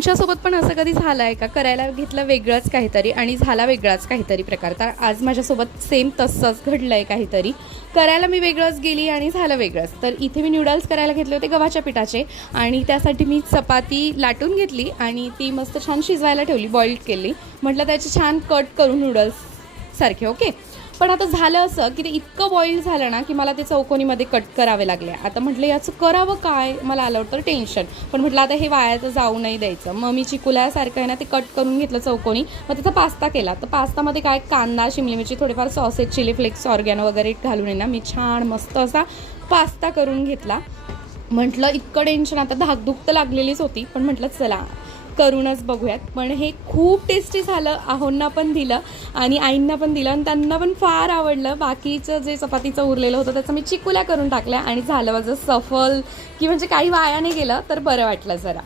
तुमच्यासोबत पण असं कधी झालं आहे का, करायला घेतलं वेगळंच काहीतरी आणि झाला वेगळाच काहीतरी प्रकार? तर आज माझ्यासोबत सेम तसंच घडलं आहे काहीतरी. करायला मी वेगळंच गेली आणि झालं वेगळंच. तर इथे मी नूडल्स करायला घेतले होते गव्हाच्या पिठाचे आणि त्यासाठी मी चपाती लाटून घेतली आणि ती मस्त छान शिजवायला ठेवली, बॉइल्ड केली. म्हटलं त्याचे छान कट करून नूडल्स सारखे, ओके. पण आता झालं असं की ते इतकं बॉईल झालं ना की मला ते चौकोनीमध्ये कट करावे लागले. आता म्हटलं याचं करावं काय, मला आलं होतं टेन्शन. पण म्हटलं आता हे वाया तर जाऊ नाही द्यायचं. मग मी चिकुल्यासारखं आहे ना ते कट करून घेतलं चौकोनी. मग त्याचा पास्ता केला. तर पास्तामध्ये काय, कांदा, शिमली मिरची, थोडेफार सॉसेस, चिली फ्लेक्स, ऑर्गॅनो वगैरे घालून आहे ना मी छान मस्त असा पास्ता करून घेतला. म्हटलं इतकं टेन्शन, आता धाकधूक तर लागलेलीच होती, पण म्हटलं चला करूनच बघूयात. पण हे खूप टेस्टी झालं. आहोंना पण दिलं आणि आईंना पण दिलं आणि त्यांना पण फार आवडलं. बाकीचं जे चपातीचं उरलेलं होतं त्याचं मी चिकुल्या करून टाकल्या आणि झालं माझं सफल, की म्हणजे काही वाया नाही गेलं, तर बरं वाटलं जरा.